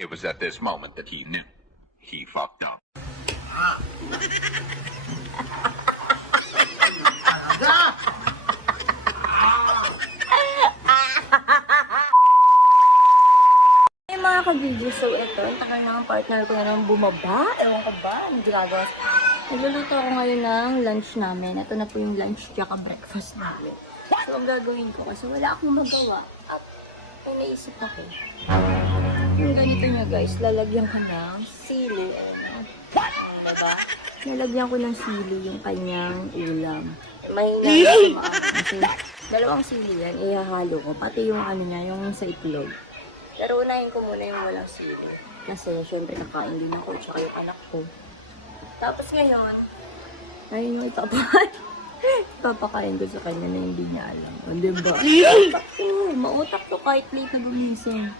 It was at this moment that he knew. He fucked up. Hey mga ka-video, so ito, ang tagal ng partner ko na nang bumaba. Ewan ko ba, ano ginagawa? Nagluluto ako ngayon ng lunch namin. Ito na po yung lunch tsaka breakfast namin. So ang gagawin ko kasi wala akong magawa. At may naisip ako. Yung ganito nyo guys, lalagyan ko ng sili. Ayan, diba? Lalagyan ko ng sili yung kanyang ulam. Mahina na kasi dalawang sili yan, ihahalo ko. Pati yung ano niya, yung sa itlog. Pero unahin ko muna yung walang sili. Kasi syempre nakain din ako, tsaka yung anak ko. Tapos ngayon, ayun yung ipapakain ko sa kanya na hindi niya alam. O, diba? Mautak to kahit late na gumising.